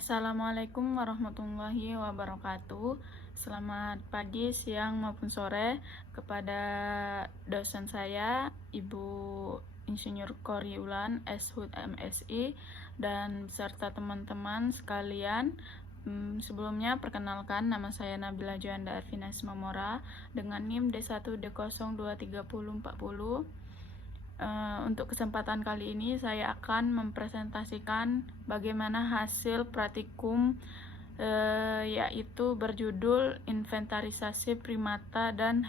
Assalamualaikum warahmatullahi wabarakatuh. Selamat pagi, siang, maupun sore kepada dosen saya, Ibu Insinyur Kori Ulan, SHUT MSI, dan beserta teman-teman sekalian. Sebelumnya perkenalkan, nama saya Nabila Joanda Arvina Simamora dengan NIM D1D023040. Untuk kesempatan kali ini saya akan mempresentasikan bagaimana hasil praktikum yaitu berjudul Inventarisasi Primata dan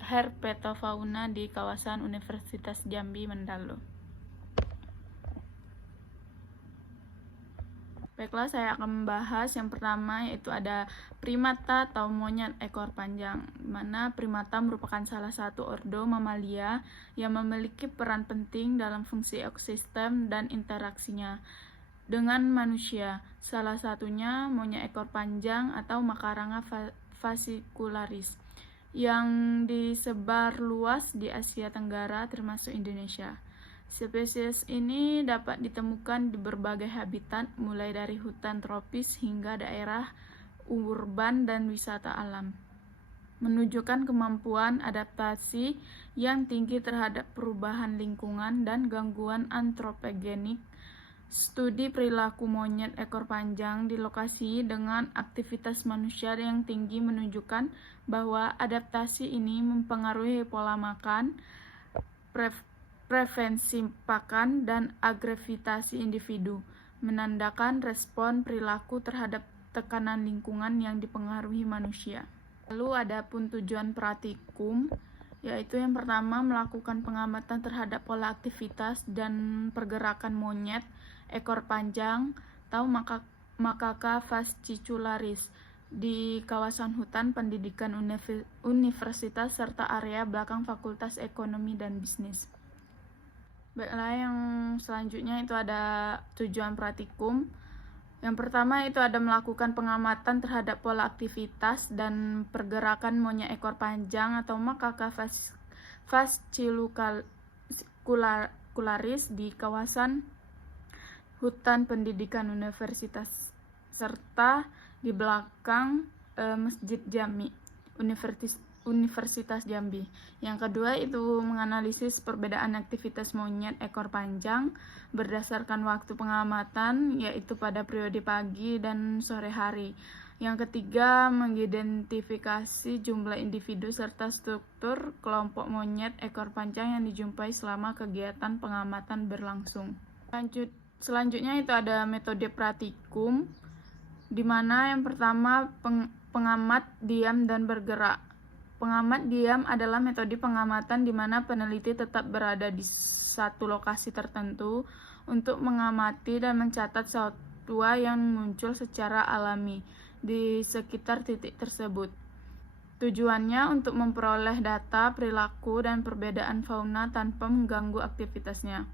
Herpetofauna di kawasan Universitas Jambi Mendalo. Baiklah, saya akan membahas yang pertama, yaitu ada primata atau monyet ekor panjang, di mana primata merupakan salah satu ordo mamalia yang memiliki peran penting dalam fungsi ekosistem dan interaksinya dengan manusia. Salah satunya monyet ekor panjang atau Macaranga fascicularis yang disebar luas di Asia Tenggara termasuk Indonesia. Spesies ini dapat ditemukan di berbagai habitat, mulai dari hutan tropis hingga daerah urban dan wisata alam, menunjukkan kemampuan adaptasi yang tinggi terhadap perubahan lingkungan dan gangguan antropogenik. Studi perilaku monyet ekor panjang di lokasi dengan aktivitas manusia yang tinggi menunjukkan bahwa adaptasi ini mempengaruhi pola makan, preferensi pakan, dan agresivitas individu, menandakan respon perilaku terhadap tekanan lingkungan yang dipengaruhi manusia. Lalu ada pun tujuan praktikum, yaitu yang pertama melakukan pengamatan terhadap pola aktivitas dan pergerakan monyet ekor panjang atau Macaca fascicularis di kawasan hutan pendidikan universitas serta area belakang Fakultas Ekonomi dan Bisnis. Baiklah, yang selanjutnya itu ada tujuan praktikum. Yang pertama itu ada melakukan pengamatan terhadap pola aktivitas dan pergerakan monyet ekor panjang atau Macaca fascicularis di kawasan hutan pendidikan universitas serta di belakang Masjid Jami Universitas Jambi. Yang kedua itu menganalisis perbedaan aktivitas monyet ekor panjang berdasarkan waktu pengamatan, yaitu pada periode pagi dan sore hari. Yang ketiga, mengidentifikasi jumlah individu serta struktur kelompok monyet ekor panjang yang dijumpai selama kegiatan pengamatan berlangsung. Selanjutnya itu ada metode praktikum, di mana yang pertama pengamat diam dan bergerak. Pengamat diam adalah metode pengamatan di mana peneliti tetap berada di satu lokasi tertentu untuk mengamati dan mencatat satwa yang muncul secara alami di sekitar titik tersebut. Tujuannya untuk memperoleh data, perilaku, dan perbedaan fauna tanpa mengganggu aktivitasnya.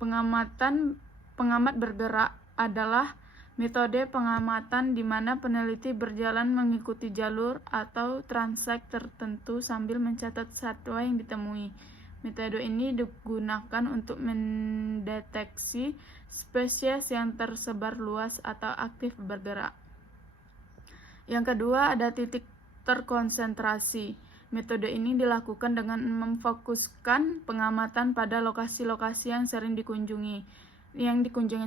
Pengamat bergerak adalah metode pengamatan di mana peneliti berjalan mengikuti jalur atau transek tertentu sambil mencatat satwa yang ditemui. Metode ini digunakan untuk mendeteksi spesies yang tersebar luas atau aktif bergerak. Yang kedua ada titik terkonsentrasi. Metode ini dilakukan dengan memfokuskan pengamatan pada lokasi-lokasi yang sering dikunjungi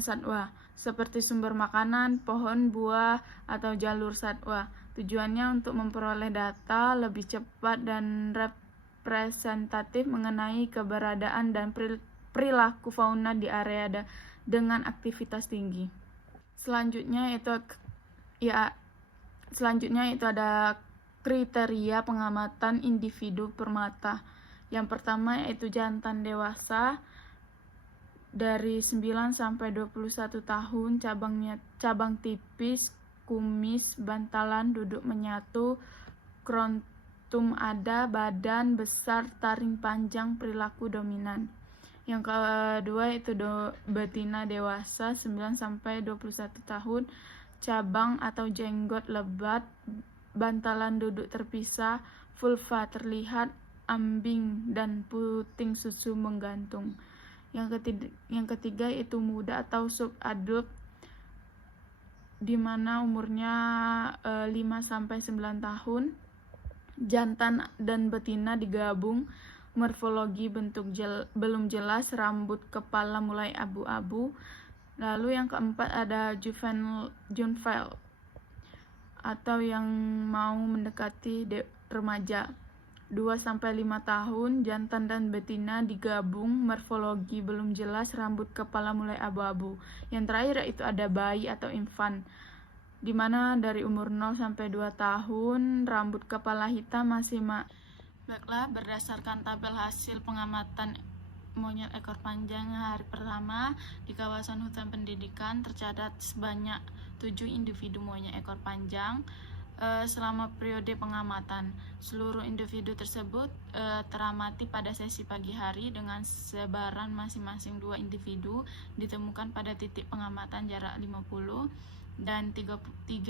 satwa, seperti sumber makanan, pohon, buah, atau jalur satwa. Tujuannya untuk memperoleh data lebih cepat dan representatif mengenai keberadaan dan perilaku fauna di area dengan aktivitas tinggi. Selanjutnya itu ada kriteria pengamatan individu primata. Yang pertama yaitu jantan dewasa dari 9 sampai 21 tahun, cabang tipis, kumis, bantalan, duduk menyatu, skrotum ada, badan besar, taring panjang, perilaku dominan. Yang kedua itu betina dewasa 9 sampai 21 tahun, cabang atau jenggot lebat, bantalan duduk terpisah, vulva terlihat, ambing dan puting susu menggantung. Yang ketiga itu muda atau subadult di mana umurnya 5-9 tahun. Jantan dan betina digabung. Morfologi bentuk belum jelas, rambut kepala mulai abu-abu. Lalu yang keempat ada juvenile atau yang mau mendekati remaja. 2-5 tahun, jantan dan betina digabung, morfologi belum jelas, rambut kepala mulai abu-abu. Yang terakhir itu ada bayi atau infant, di mana dari umur 0-2 tahun, rambut kepala hitam masih Baiklah, berdasarkan tabel hasil pengamatan monyet ekor panjang hari pertama di kawasan hutan pendidikan, tercatat sebanyak 7 individu monyet ekor panjang selama periode pengamatan. Seluruh individu tersebut teramati pada sesi pagi hari dengan sebaran masing-masing 2 individu ditemukan pada titik pengamatan jarak 50 dan 3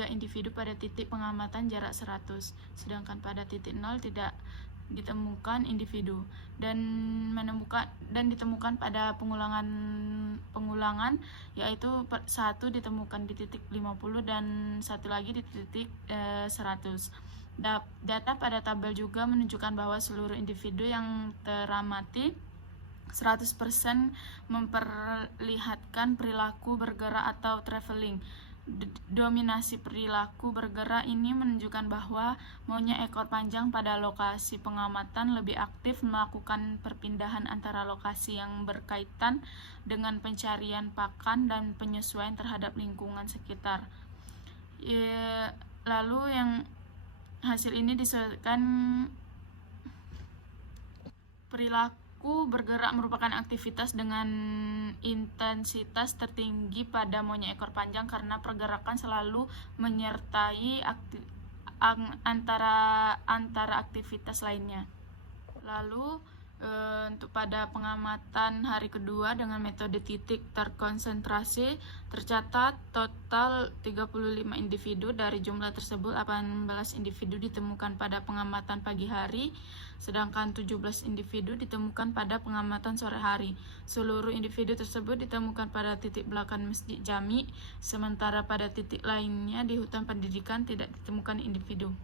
individu pada titik pengamatan jarak 100, sedangkan pada titik 0 tidak ditemukan individu dan ditemukan pada pengulangan yaitu satu ditemukan di titik 50 dan satu lagi di titik 100. Data pada tabel juga menunjukkan bahwa seluruh individu yang teramati 100% memperlihatkan perilaku bergerak atau traveling. Dominasi perilaku bergerak ini menunjukkan bahwa monyet ekor panjang pada lokasi pengamatan lebih aktif melakukan perpindahan antara lokasi yang berkaitan dengan pencarian pakan dan penyesuaian terhadap lingkungan sekitar. Lalu yang hasil ini disesuaikan perilaku bergerak merupakan aktivitas dengan intensitas tertinggi pada monyet ekor panjang karena pergerakan selalu menyertai antara aktivitas lainnya. Lalu untuk pada pengamatan hari kedua dengan metode titik terkonsentrasi, tercatat total 35 individu. Dari jumlah tersebut 18 individu ditemukan pada pengamatan pagi hari, sedangkan 17 individu ditemukan pada pengamatan sore hari. Seluruh individu tersebut ditemukan pada titik belakang Masjid Jami, sementara pada titik lainnya di hutan pendidikan tidak ditemukan individu.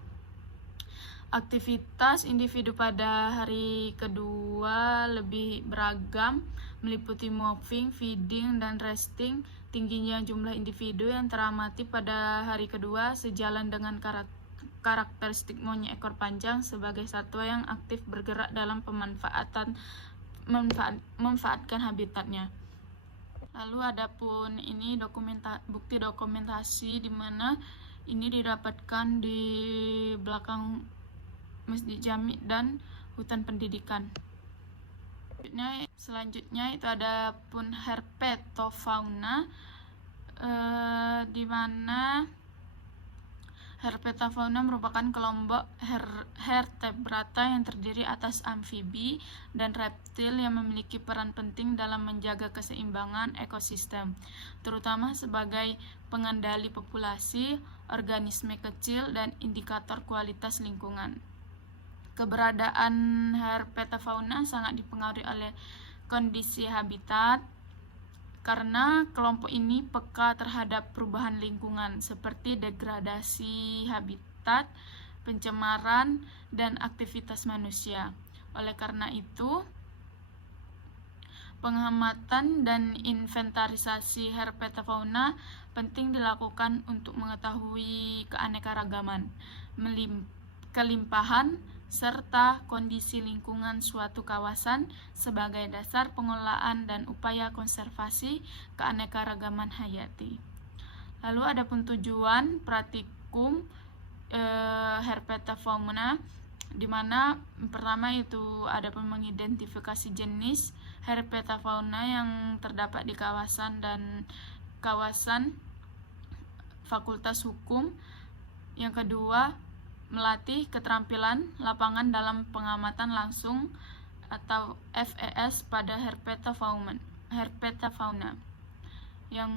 Aktivitas individu pada hari kedua lebih beragam, meliputi moving, feeding, dan resting. Tingginya jumlah individu yang teramati pada hari kedua sejalan dengan karakteristik monyet ekor panjang sebagai satwa yang aktif bergerak dalam memanfaatkan habitatnya. Lalu adapun ini bukti dokumentasi di mana ini didapatkan di belakang Masjid Jami dan hutan pendidikan. Selanjutnya itu ada pun herpetofauna, di mana herpetofauna merupakan kelompok vertebrata yang terdiri atas amfibi dan reptil yang memiliki peran penting dalam menjaga keseimbangan ekosistem, terutama sebagai pengendali populasi, organisme kecil, dan indikator kualitas lingkungan. Keberadaan herpetofauna sangat dipengaruhi oleh kondisi habitat karena kelompok ini peka terhadap perubahan lingkungan seperti degradasi habitat, pencemaran, dan aktivitas manusia. Oleh karena itu, pengamatan dan inventarisasi herpetofauna penting dilakukan untuk mengetahui keanekaragaman, kelimpahan, serta kondisi lingkungan suatu kawasan sebagai dasar pengelolaan dan upaya konservasi keanekaragaman hayati. Lalu ada pun tujuan praktikum herpetofauna, di mana pertama itu ada pun mengidentifikasi jenis herpetofauna yang terdapat di kawasan dan kawasan Fakultas Hukum. Yang kedua, melatih keterampilan lapangan dalam pengamatan langsung atau FES pada herpetofauna. Yang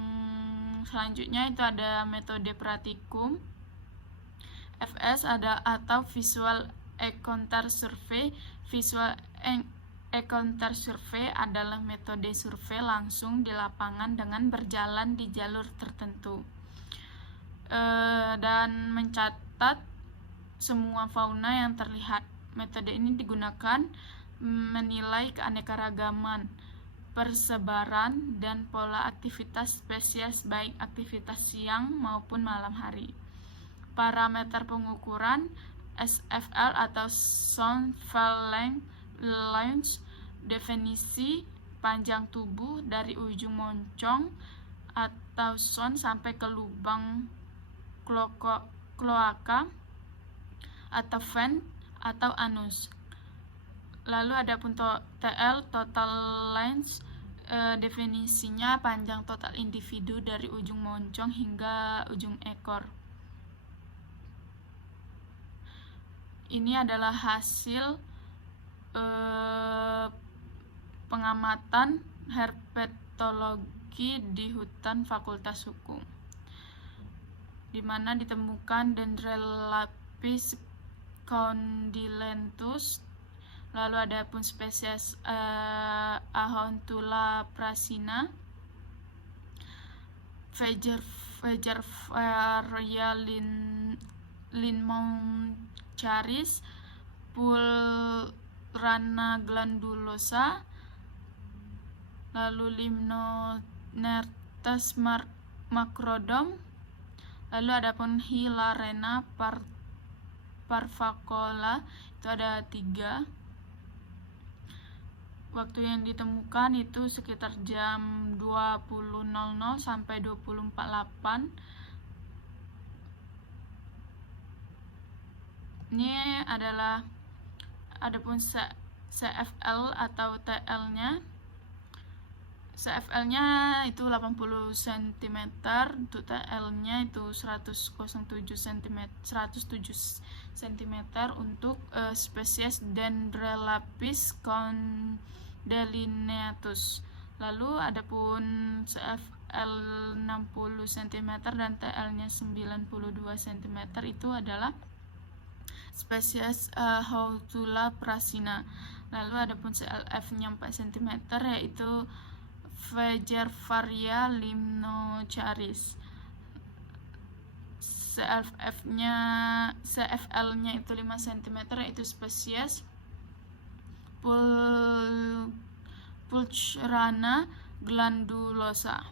selanjutnya itu ada metode praktikum FS atau visual encounter survey. Visual encounter survey adalah metode survei langsung di lapangan dengan berjalan di jalur tertentu. dan mencatat semua fauna yang terlihat. Metode ini digunakan menilai keanekaragaman, persebaran, dan pola aktivitas spesies baik aktivitas siang maupun malam hari. Parameter pengukuran SFL atau Sound File Length, definisi panjang tubuh dari ujung moncong atau sound sampai ke lubang kloaka atau vent atau anus. Lalu adapun TL, total length, definisinya panjang total individu dari ujung moncong hingga ujung ekor. Ini adalah hasil pengamatan herpetologi di hutan Fakultas Hukum, di mana ditemukan Dendrelaphis condylentus. Lalu ada pun spesies Ahontula prasina, Faegervaria linmoncharis, Pulrana glandulosa, lalu Limnonertes macrodom. Lalu ada pun Hilarena parvacola, itu ada 3. Waktu yang ditemukan itu sekitar jam 20.00 sampai 20.48. Ini adalah adapun CFL atau TL-nya. CFL-nya itu 80 cm, untuk TL-nya itu 107 cm untuk spesies Dendrelaphis condylineatus. Lalu adapun CFL 60 cm dan TL-nya 92 cm itu adalah spesies Ahontula prasina. Lalu adapun CLF-nya 4 cm yaitu Faegervaria limnocharis. CFL-nya itu 5 cm yaitu spesies Pulchrana glandulosa.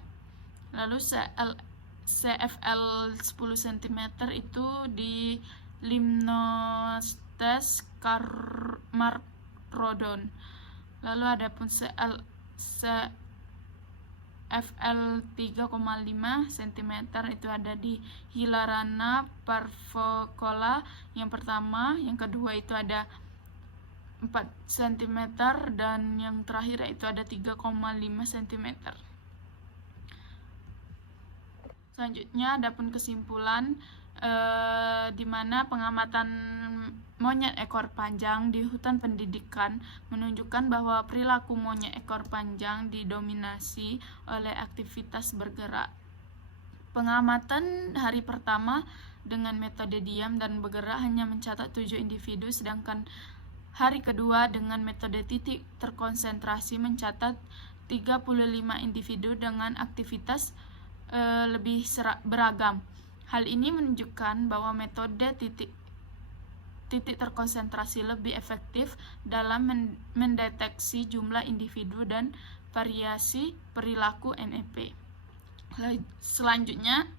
Lalu CFL 10 cm itu di Limnostes marrodon. Lalu adapun CFL 3,5 cm itu ada di Hilarana parvacola yang pertama, yang kedua itu ada 4 cm, dan yang terakhir itu ada 3,5 cm. Selanjutnya adapun kesimpulan di mana pengamatan monyet ekor panjang di hutan pendidikan menunjukkan bahwa perilaku monyet ekor panjang didominasi oleh aktivitas bergerak. Pengamatan hari pertama dengan metode diam dan bergerak hanya mencatat 7 individu, sedangkan hari kedua dengan metode titik terkonsentrasi mencatat 35 individu dengan aktivitas lebih beragam. Hal ini menunjukkan bahwa metode titik terkonsentrasi lebih efektif dalam mendeteksi jumlah individu dan variasi perilaku NEP. Selanjutnya,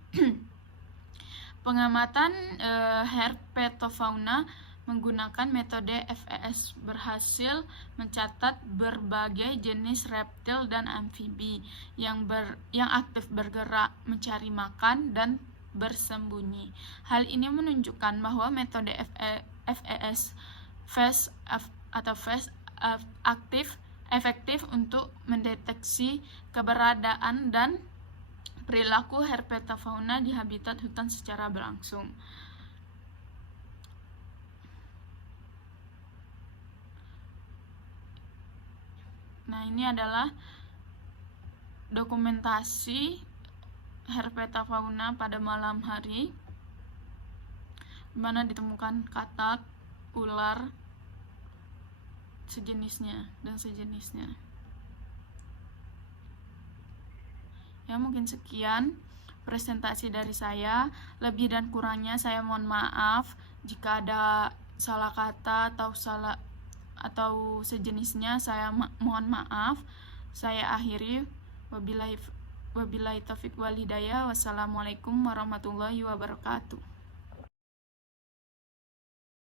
pengamatan herpetofauna menggunakan metode FES berhasil mencatat berbagai jenis reptil dan amfibi yang aktif bergerak, mencari makan, dan bersembunyi. Hal ini menunjukkan bahwa metode FES efektif untuk mendeteksi keberadaan dan perilaku herpetofauna di habitat hutan secara berlangsung. Nah, ini adalah dokumentasi herpetofauna pada malam hari, di mana ditemukan katak, ular, sejenisnya dan sejenisnya. Ya, mungkin sekian presentasi dari saya. Lebih dan kurangnya saya mohon maaf jika ada salah kata atau sejenisnya. Saya mohon maaf. Saya akhiri. Wabillahi taufiq wal hidayah. Wassalamualaikum warahmatullahi wabarakatuh.